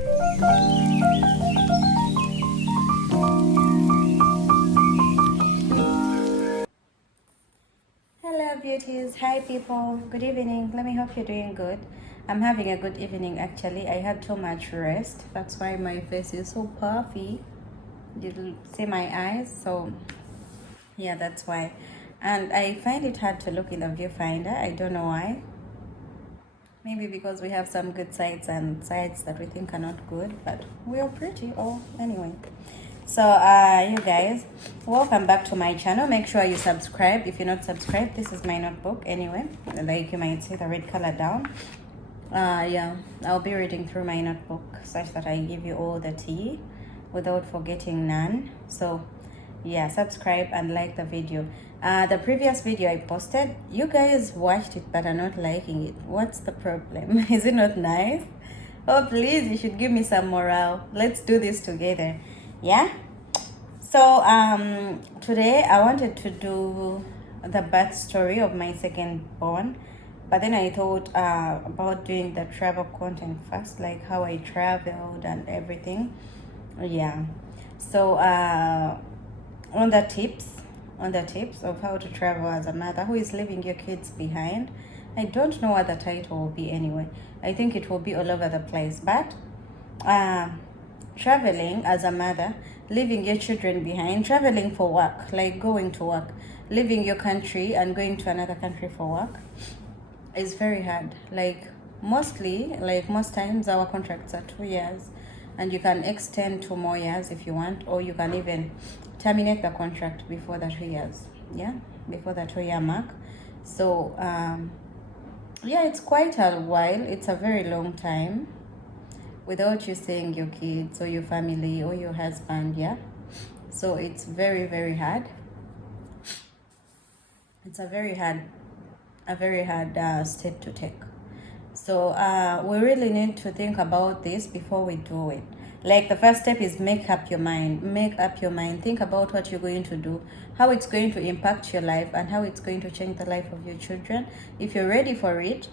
Hello beauties, hi people, good evening. Let me hope you're doing good. I'm having a good evening actually. I had too much rest. That's why my face is so puffy. You see my eyes, so yeah, that's why. And I find it hard to look in the viewfinder. I don't know why. Maybe because we have some good sides and sides that we think are not good, but we are pretty. Oh, anyway. So you guys, welcome back to my channel. Make sure you subscribe if you're not subscribed. This is my notebook anyway, like you might see the red color down. Yeah, I'll be reading through my notebook such that I give you all the tea without forgetting none. So yeah, subscribe and like the video. The previous video I posted, you guys watched it but are not liking it. What's the problem? Is it not nice? Oh please, you should give me some morale. Let's do this together. Yeah, so today I wanted to do the birth story of my second born, but then I thought about doing the travel content first, like how I traveled and everything. Yeah, so on the tips of how to travel as a mother who is leaving your kids behind. I don't know what the title will be anyway. I think it will be all over the place, but traveling as a mother, leaving your children behind, traveling for work, like going to work, leaving your country and going to another country for work is very hard. Like most times our contracts are 2 years, and you can extend 2 more years if you want, or you can even terminate the contract before the 2 years. Yeah, before the 2-year mark. So yeah, it's quite a while. It's a very long time without you seeing your kids or your family or your husband. Yeah, so it's very, very hard. It's a very hard step to take. So we really need to think about this before we do it. Like the first step is make up your mind. Think about what you're going to do, how it's going to impact your life, and how it's going to change the life of your children. If you're ready for it,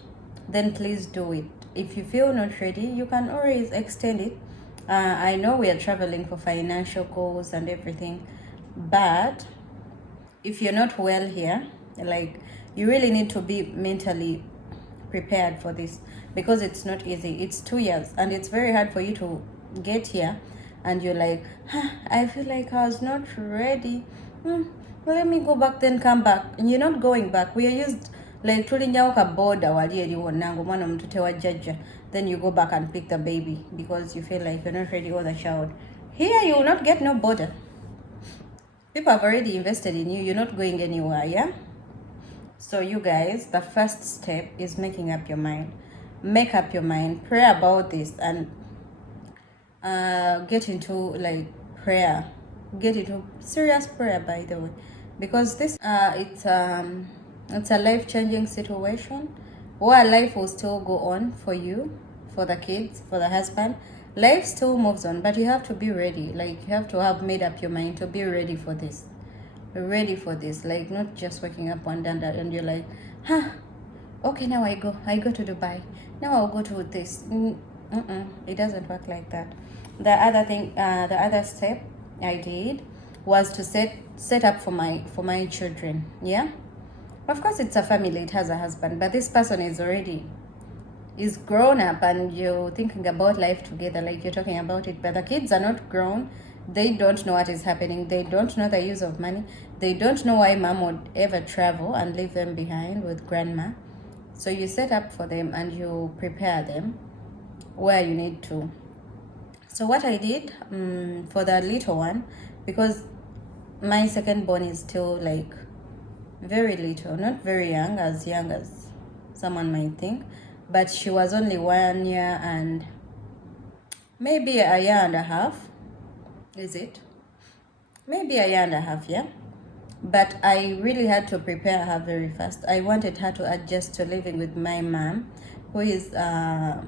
then please do it. If you feel not ready, you can always extend it. I know we are traveling for financial goals and everything, but if you're not well here, like, you really need to be mentally prepared for this, because it's not easy. It's 2 years and it's very hard for you to get here and you're like, I feel like I was not ready. Let me go back, then come back. And you're not going back. We are used, like, tulinjawuka border wali eliwo nango mwana omuntu tewajjajja, then you go back and pick the baby because you feel like you're not ready, or the child. Here you will not get no border. People have already invested in you. You're not going anywhere. Yeah. So you guys, the first step is making up your mind. Make up your mind, pray about this, and get into like prayer. Get into serious prayer, by the way, because this it's a life-changing situation where life will still go on for you, for the kids, for the husband. Life still moves on, but you have to be ready. Like, you have to have made up your mind to be ready for this. Like, not just waking up one day and you're like, okay, now I go to Dubai, now I'll go to this. It doesn't work like that. The other step I did was to set up for my children. Yeah, of course it's a family, it has a husband, but this person is grown up, and you're thinking about life together, like you're talking about it, but the kids are not grown. They don't know what is happening. They don't know the use of money. They don't know why mom would ever travel and leave them behind with grandma. So you set up for them and you prepare them where you need to. So what I did for the little one, because my second born is still like very little, not very young as someone might think, but she was only 1 year and maybe a year and a half. Is it? Maybe a year and a half, yeah? But I really had to prepare her very fast. I wanted her to adjust to living with my mom, who is her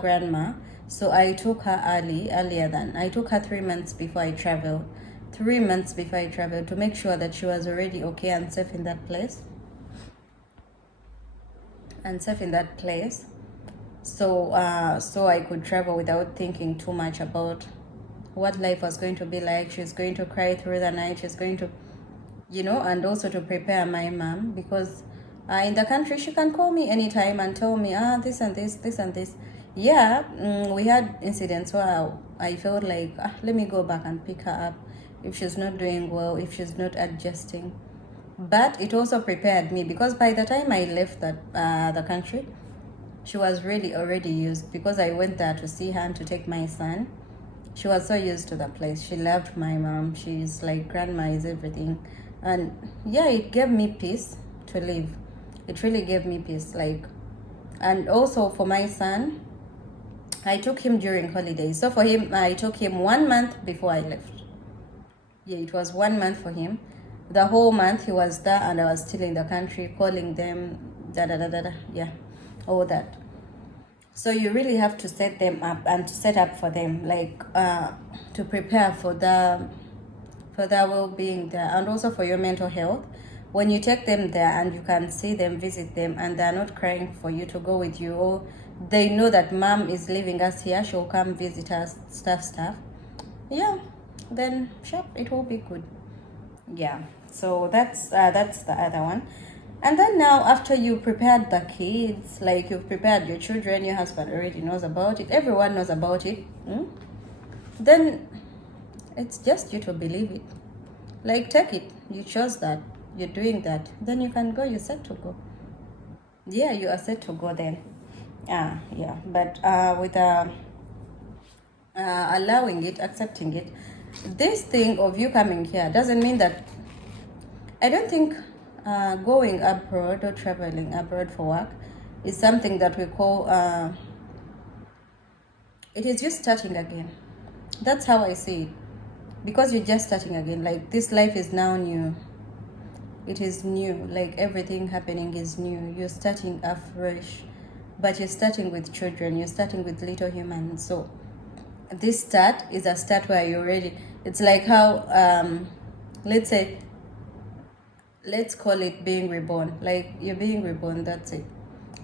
grandma. So I took her I took her 3 months before I traveled. 3 months before I traveled, to make sure that she was already okay and safe in that place. so I could travel without thinking too much about what life was going to be like. She's going to cry through the night. She's going to, and also to prepare my mom, because in the country she can call me anytime and tell me, this and this and this. Yeah, we had incidents where I felt like, let me go back and pick her up if she's not doing well, if she's not adjusting. But it also prepared me, because by the time I left the country, she was really already used, because I went there to see her and to take my son. She was so used to the place. She loved my mom. She's like, grandma is everything. And yeah, it gave me peace to live. It really gave me peace. And also for my son, I took him during holidays. So for him, I took him 1 month before I left. Yeah, it was 1 month for him. The whole month he was there, and I was still in the country calling them, yeah, all that. So you really have to set them up and to set up for them, to prepare for their well-being there, and also for your mental health. When you take them there and you can see them, visit them, and they're not crying for you to go with you, or they know that mom is leaving us here, she'll come visit us, stuff, yeah, then sharp, it will be good. Yeah, so that's the other one. And then now, after you prepared the kids, like you've prepared your children, your husband already knows about it, everyone knows about it, then it's just you to believe it. Like, take it. You chose that. You're doing that. Then you can go. You're set to go. Yeah, you are set to go then. Yeah. But with allowing it, accepting it, this thing of you coming here doesn't mean that, I don't think going abroad or traveling abroad for work is something that we call, it is just starting again. That's how I see it. Because you're just starting again. Like, this life is now new. It is new. Like, everything happening is new. You're starting afresh. But you're starting with children. You're starting with little humans. So this start is a start where you're ready. It's like how, let's call it being reborn. Like, you're being reborn, that's it.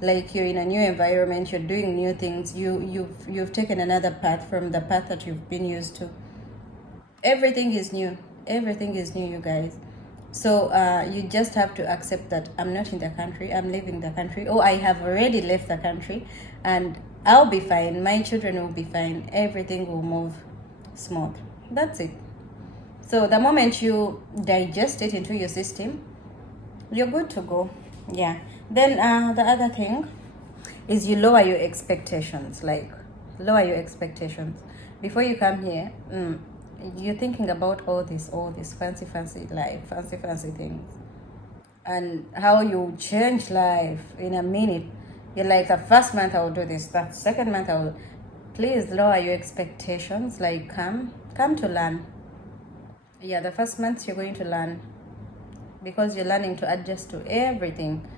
Like, you're in a new environment, you're doing new things, you've taken another path from the path that you've been used to. Everything is new, you guys. So you just have to accept that I'm not in the country, I'm leaving the country, or I have already left the country, and I'll be fine, my children will be fine, everything will move smooth. That's it. So the moment you digest it into your system, you're good to go. Yeah. Then the other thing is you lower your expectations. Like, lower your expectations. Before you come here, you're thinking about all this fancy life, fancy things, and how you change life in a minute. You're like, the first month I will do this, the second month I will. Please lower your expectations. Like, come to learn. Yeah, the first month you're going to learn, because you're learning to adjust to everything.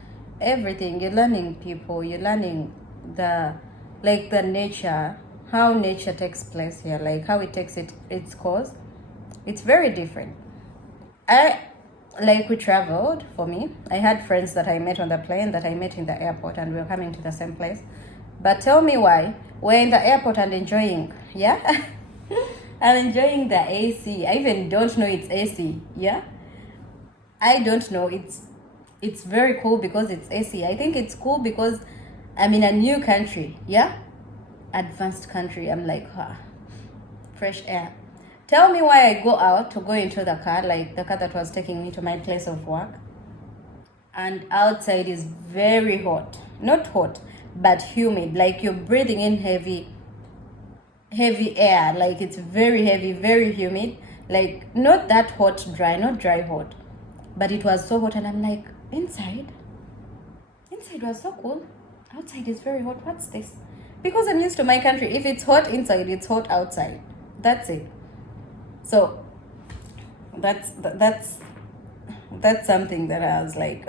You're learning people, you're learning the nature, how nature takes place here, like how it takes its course. It's very different. We traveled. For me, I had friends that I met on the plane, that I met in the airport, and we were coming to the same place. But tell me why we're in the airport and enjoying, yeah. I'm enjoying the AC. I even don't know it's AC, yeah. I don't know. It's very cool because it's AC. I think it's cool because I'm in a new country, yeah? Advanced country. I'm like, fresh air. Tell me why I go out to go into the car, like the car that was taking me to my place of work, and outside is very hot. Not hot, but humid. Like, you're breathing in heavy air. Like, it's very heavy, very humid. Like, not that hot, dry, not dry hot. But it was so hot, and I'm like, inside was so cool, outside is very hot. What's this? Because I'm used to my country. If it's hot inside, it's hot outside. That's it. So that's something that I was like,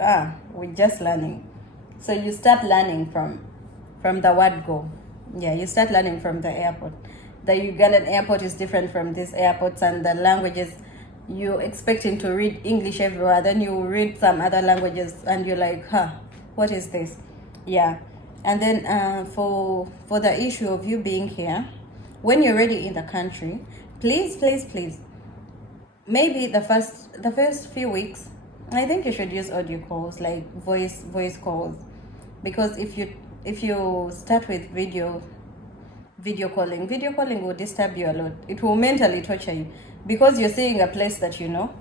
we're just learning. So you start learning from the word go. Yeah, you start learning from the airport. The Ugandan airport is different from these airports, and the languages, you're expecting to read English everywhere, then you read some other languages and you're like, what is this? Yeah. And then for the issue of you being here, when you're already in the country, please, please, please, maybe the first few weeks, I think you should use audio calls, like voice calls, because if you start with video calling will disturb you a lot. It will mentally torture you because you're seeing a place that you know,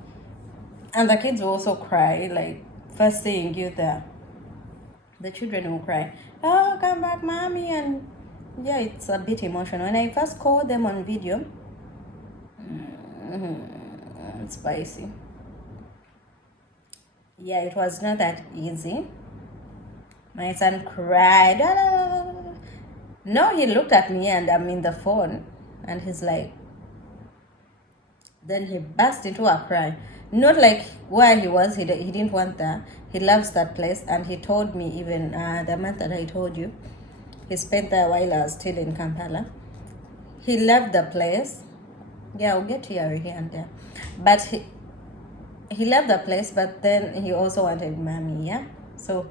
and the kids will also cry, like first seeing you there. The children will cry, oh, come back, mommy. And yeah, it's a bit emotional. When I first called them on video, it's spicy. Yeah, it was not that easy. My son cried. "Ah." No, he looked at me and I'm in the phone, and he's like, then he burst into a cry. Not like where he was, he didn't want that. He loves that place, and he told me even the month that I told you, he spent there while I was still in Kampala. He loved the place. Yeah, I'll get here and there. But he loved the place, but then he also wanted mommy, yeah? So,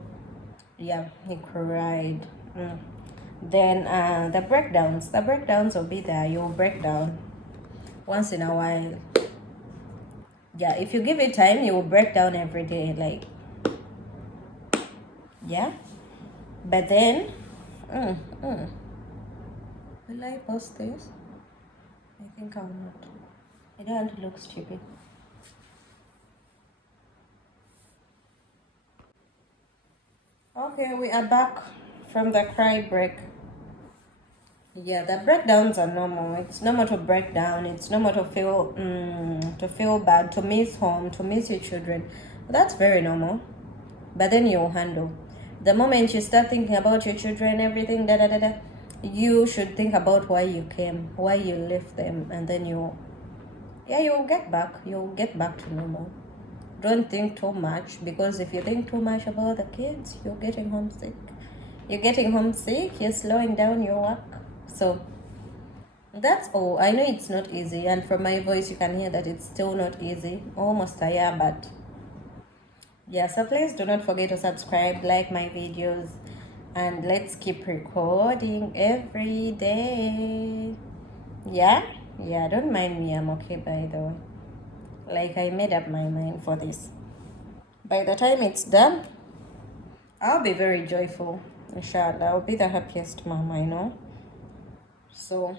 yeah, he cried. Then the breakdowns will be there. You'll break down once in a while. Yeah, if you give it time, you will break down every day, like, yeah. But then, will I post this? I think I'll not. I don't want to look stupid. Okay, we are back from the cry break. Yeah, the breakdowns are normal. It's normal to break down. It's normal to feel bad, to miss home, to miss your children. That's very normal. But then you'll handle. The moment you start thinking about your children, everything, you should think about why you came, why you left them, and then you'll get back. You'll get back to normal. Don't think too much, because if you think too much about the kids, you're getting homesick. You're slowing down your work. So that's all. I know it's not easy, and from my voice you can hear that it's still not easy. Almost a year, but yeah, so please do not forget to subscribe, like my videos, and let's keep recording every day. Yeah, don't mind me, I'm okay, by the way. Like, I made up my mind for this. By the time it's done, I'll be very joyful, inshallah. I'll be the happiest mom I know. So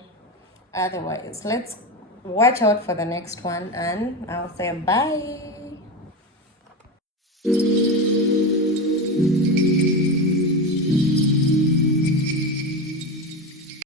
otherwise, let's watch out for the next one, and I'll say bye.